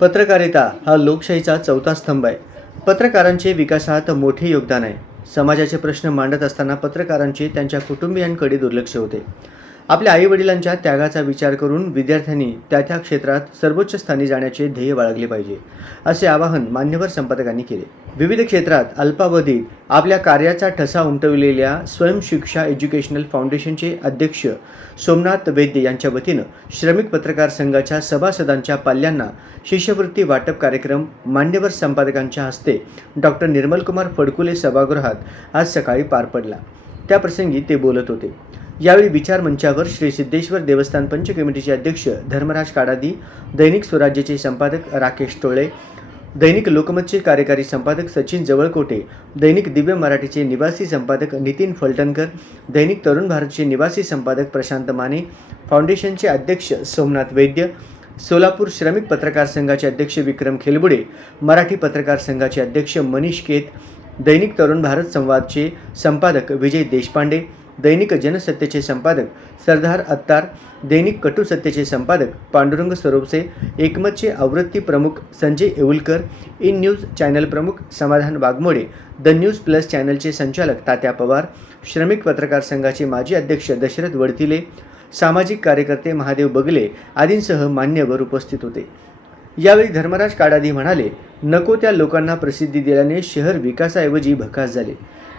पत्रकारिता हा लोकशाहीचा चौथा स्तंभ आहे. पत्रकारांचे विकासात मोठे योगदान आहे. समाजाचे प्रश्न मांडत असताना पत्रकारांचे त्यांच्या कुटुंबियांकडे दुर्लक्ष होते. आपल्या आईवडिलांच्या त्यागाचा विचार करून विद्यार्थ्यांनी त्या त्या क्षेत्रात सर्वोच्च स्थानी जाण्याचे ध्येय बाळगले पाहिजे, असे आवाहन मान्यवर संपादकांनी केले. विविध क्षेत्रात अल्पावधीत आपल्या कार्याचा ठसा उमटविलेल्या स्वयंशिक्षा एज्युकेशनल फाउंडेशनचे अध्यक्ष सोमनाथ वैद्य यांच्या वतीनं श्रमिक पत्रकार संघाच्या सभासदांच्या पाल्यांना शिष्यवृत्ती वाटप कार्यक्रम मान्यवर संपादकांच्या हस्ते डॉक्टर निर्मलकुमार फडकुले सभागृहात आज सकाळी पार पडला. त्याप्रसंगी ते बोलत होते. यावेळी विचार मंचावर श्री सिद्धेश्वर देवस्थान पंच कमिटीचे अध्यक्ष धर्मराज काडादी, दैनिक स्वराज्यचे संपादक राकेश टोळे, दैनिक लोकमतचे कार्यकारी संपादक सचिन जवळकोटे, दैनिक दिव्य मराठीचे निवासी संपादक नितीन फलटणकर, दैनिक तरुण भारतचे निवासी संपादक प्रशांत माने, फाउंडेशनचे अध्यक्ष सोमनाथ वैद्य, सोलापूर श्रमिक पत्रकार संघाचे अध्यक्ष विक्रम खेलबुडे, मराठी पत्रकार संघाचे अध्यक्ष मनीष केत, दैनिक तरुण भारत संवादचे संपादक विजय देशपांडे, दैनिक जनसत्तेचे संपादक सरदार अत्तार, दैनिक कटुसत्तेचे संपादक पांडुरंग सरोबसे, एकमतचे आवृत्ती प्रमुख संजय येऊलकर, इन न्यूज चॅनल प्रमुख समाधान वाघमोडे, द न्यूज प्लस चॅनलचे संचालक तात्या पवार, श्रमिक पत्रकार संघाचे माजी अध्यक्ष दशरथ वडतिले, सामाजिक कार्यकर्ते महादेव बगले आदींसह मान्यवर उपस्थित होते. यावेळी धर्मराज काडादी म्हणाले, नको त्या लोकांना प्रसिद्धी दिल्याने शहर विकासाऐवजी भकास झाले.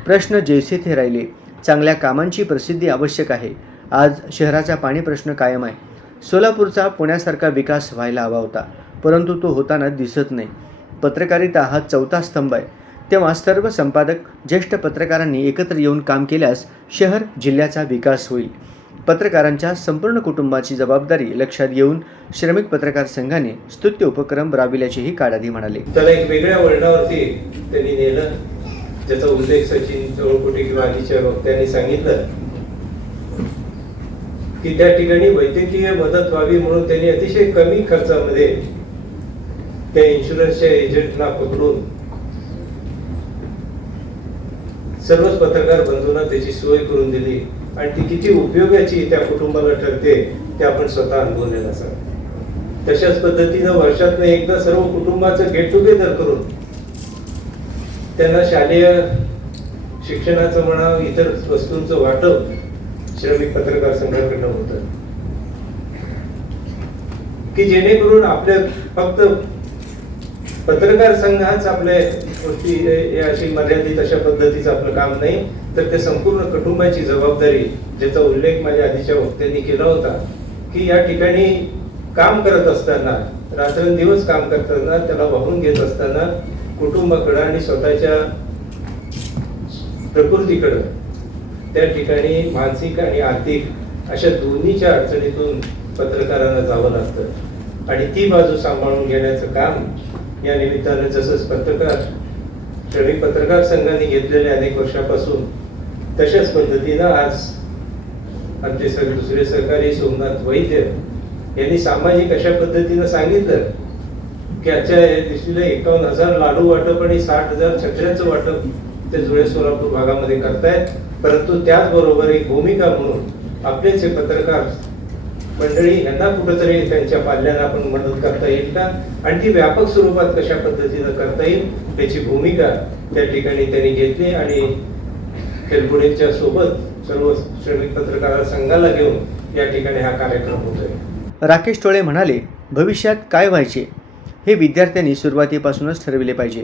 प्रश्न जैसे थे राहिले. चांगल्या कामांची प्रसिद्धी आवश्यक आहे. आज शहराचा पाणी प्रश्न कायम आहे. सोलापूरचा पुण्यासारखा विकास व्हायला हवा होता, परंतु तो होताना दिसत नाही. पत्रकारिता हा चौथा स्तंभ आहे. तेव्हा सर्व संपादक ज्येष्ठ पत्रकारांनी एकत्र येऊन काम केल्यास शहर जिल्ह्याचा विकास होईल. पत्रकारांच्या संपूर्ण कुटुंबाची जबाबदारी लक्षात घेऊन श्रमिक पत्रकार संघाने स्तुत्य उपक्रम राबविल्याचेही काडादी म्हणाले. त्याला एक वेगळ्या वळणावरती त्यांनी नेलं, ज्याचा उल्लेख सचिन जवळकोटे किंवा आधीच्या वक्त्यांनी सांगितलं की त्या ठिकाणी वैद्यकीय मदत व्हावी म्हणून त्यांनी अतिशय कमी खर्चामध्ये त्या इन्शुरन्सच्या एजंटना पकडून सर्वच पत्रकार बंधूंना त्याची सोय करून दिली आणि ती किती उपयोगाची त्या कुटुंबाला ठरते ते आपण स्वतः अनुभवलेलं असावं. तशाच पद्धतीनं वर्षातनं एकदा सर्व कुटुंबाचं गेट टुगेदर करून त्यांना शालेय शिक्षणाचं म्हणा इतर वस्तूंचं वाटप श्रमिक पत्रकार संघाकडनं होतं की जेणेकरून आपल्या फक्त पत्रकार संघ हाच आपल्या गोष्टी अशी मर्यादित अशा पद्धतीचं आपलं काम नाही, तर ते संपूर्ण कुटुंबाची जबाबदारी, ज्याचा उल्लेख माझ्या आधीच्या वक्त्यांनी केला होता की या ठिकाणी काम करत असताना, रात्रंदिवस काम करताना, त्याला वाहून घेत असताना कुटुंबाकडे आणि स्वतःच्या प्रकृतीकडे त्या ठिकाणी मानसिक आणि आर्थिक अशा दोन्हीच्या अडचणीतून पत्रकारांना जावं लागतं आणि ती बाजू सांभाळून घेण्याचं काम या निमित्तानं जसंच श्रमिक पत्रकार संघाने घेतलेले अनेक वर्षापासून तशाच पद्धतीनं आज आमचे दुसरे सहकारी सोमनाथ वैद्य यांनी सामाजिक अशा पद्धतीनं सांगितलं की आजच्या दिवशीला 51,000 लाडू वाटप आणि 60,000 छत्र्यांचं वाटप ते जुळे सोलापूर भागामध्ये करतायत. परंतु त्याचबरोबर एक भूमिका म्हणून आपलेच हे पत्रकार मंडळी यांना कुठेतरी त्यांच्या पाल्यांना आपण मदत करता येईल का आणि ती व्यापक स्वरूपात कशा पद्धतीनं करता येईल याची भूमिका त्या ठिकाणी त्यांनी घेतली आणि खेलपुडेच्या सोबत सर्व श्रमिक पत्रकार संघाला घेऊन या ठिकाणी हा कार्यक्रम होतोय. राकेश टोळे म्हणाले, भविष्यात काय व्हायचे हे विद्यार्थ्यांनी सुरुवातीपासूनच ठरविले पाहिजे.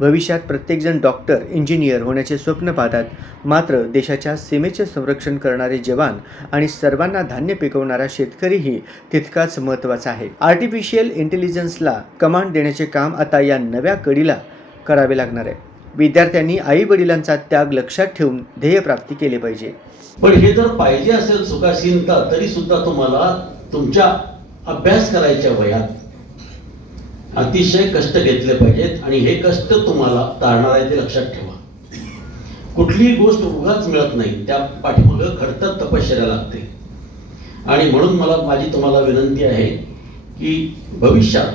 भविष्यात प्रत्येकजण डॉक्टर, इंजिनियर होण्याचे स्वप्न पाहतात, मात्र देशाच्या सीमेचे संरक्षण करणारे जवान आणि सर्वांना धान्य पिकवणारा शेतकरीही तितकाच महत्त्वाचा आहे. आर्टिफिशियल इंटेलिजन्सला कमांड देण्याचे काम आता या नव्या कढीला करावे लागणार आहे. विद्यार्थ्यांनी आई वडिलांचा त्याग लक्षात ठेवून ध्येयप्राप्ती केली पाहिजे. पण हे जर पाहिजे असेल सुखासीनता, तरी सुद्धा तुम्हाला तुमच्या अभ्यास करायच्या वयात अतिशय कष्ट घेतले पाहिजेत आणि हे कष्ट तुम्हाला तारणार आहे ते लक्षात ठेवा. कुठलीही गोष्ट उगाच मिळत नाही, त्या पाठीमागं खडतर तपश्चर्या लागते आणि म्हणून माझी तुम्हाला विनंती आहे की भविष्यात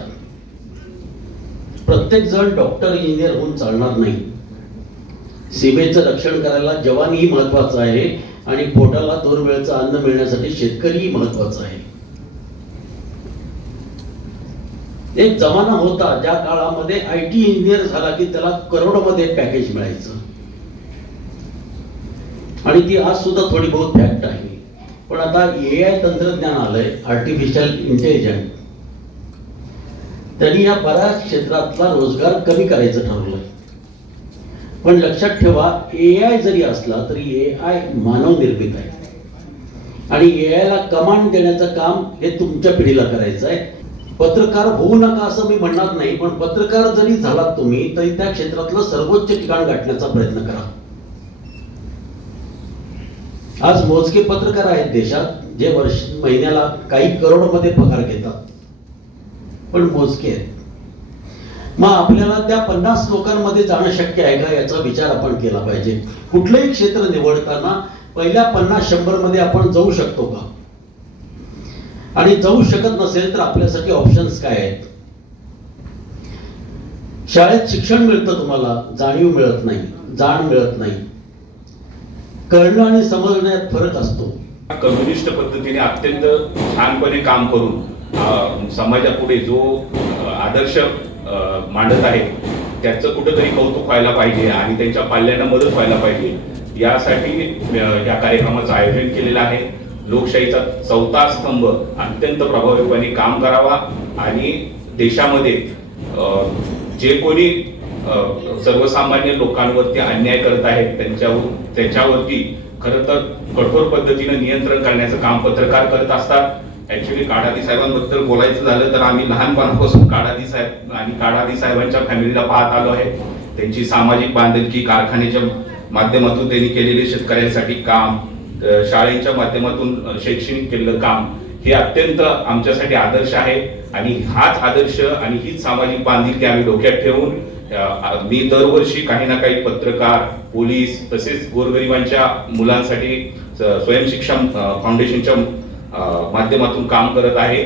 प्रत्येक जण डॉक्टर, इंजिनियर होऊन चालणार नाही. सीमेचं रक्षण करायला जवानही महत्वाचं आहे आणि पोटाला 2 वेळचं अन्न मिळण्यासाठी शेतकरीही महत्वाचा आहे. एक जमाना होता ज्या काळामध्ये IT इंजिनियर झाला की त्याला करोडोमध्ये पॅकेज मिळायचं, आणि ती आज सुद्धा थोडी बहुत फॅक्ट आहे. पण आता AI तंत्रज्ञान आलंय, आर्टिफिशियल इंटेलिजन्स, त्यांनी या बऱ्याच क्षेत्रातला रोजगार कमी करायचं ठरवलंय. पण लक्षात ठेवा, AI जरी असला तरी AI मानव निर्मित आहे, आणि AI ला कमांड देण्याचं काम हे तुमच्या पिढीला करायचं आहे. पत्रकार होऊ नका असं मी म्हणणार नाही, पण पत्रकार जरी झालात तुम्ही तरी त्या क्षेत्रातलं सर्वोच्च ठिकाण गाठण्याचा प्रयत्न करा. आज मोजके पत्रकार आहेत देशात जे महिन्याला काही करोडमध्ये पगार घेतात, पण मोजके आहेत. मग आपल्याला त्या 50 लोकांमध्ये जाणं शक्य आहे का याचा विचार आपण केला पाहिजे. कुठलंही क्षेत्र निवडताना पहिल्या 50-100 मध्ये आपण जाऊ शकतो का, आणि जाऊ शकत नसेल तर आपल्यासाठी ऑप्शन्स काय आहेत. शाळेत शिक्षण मिळतं तुम्हाला, जाणीव मिळत नाही, जाण मिळत नाही. कळणं आणि समजण्यात फरक असतो. कम्युनिस्ट पद्धतीने अत्यंत छानपणे काम करून समाजापुढे जो आदर्श मांडत आहे त्याचं कुठंतरी कौतुक व्हायला पाहिजे आणि त्यांच्या पाल्यांना मदत व्हायला पाहिजे, यासाठी या कार्यक्रमाचं आयोजन केलेलं आहे. लोकशाहीचा चौथा स्तंभ अत्यंत प्रभावीपणे काम करावा आणि देशामध्ये जे कोणी सर्वसामान्य लोकांवरती अन्याय करत आहेत त्याच्यावरती खरं तर कठोर पद्धतीनं नियंत्रण करण्याचं काम पत्रकार करत असतात. ऍक्च्युली काडादी साहेबांबद्दल बोलायचं झालं तर आम्ही लहानपणापासून काडादी साहेब आणि काडादी साहेबांच्या फॅमिलीला पाहत आलो आहे. त्यांची सामाजिक बांधिलकी, कारखान्याच्या माध्यमातून त्यांनी केलेले शेतकऱ्यांसाठी काम, शाळेच्या माध्यमातून शैक्षणिक केलेलं काम, हे अत्यंत आमच्यासाठी आदर्श आहे. आणि हाच आदर्श आणि हीच सामाजिक बांधिलकी आम्ही डोक्यात ठेवून मी दरवर्षी काही ना काही पत्रकार, पोलीस तसेच गोरगरिबांच्या मुलांसाठी स्वयंशिक्षा फाउंडेशनच्या माध्यमातून काम करत आहे.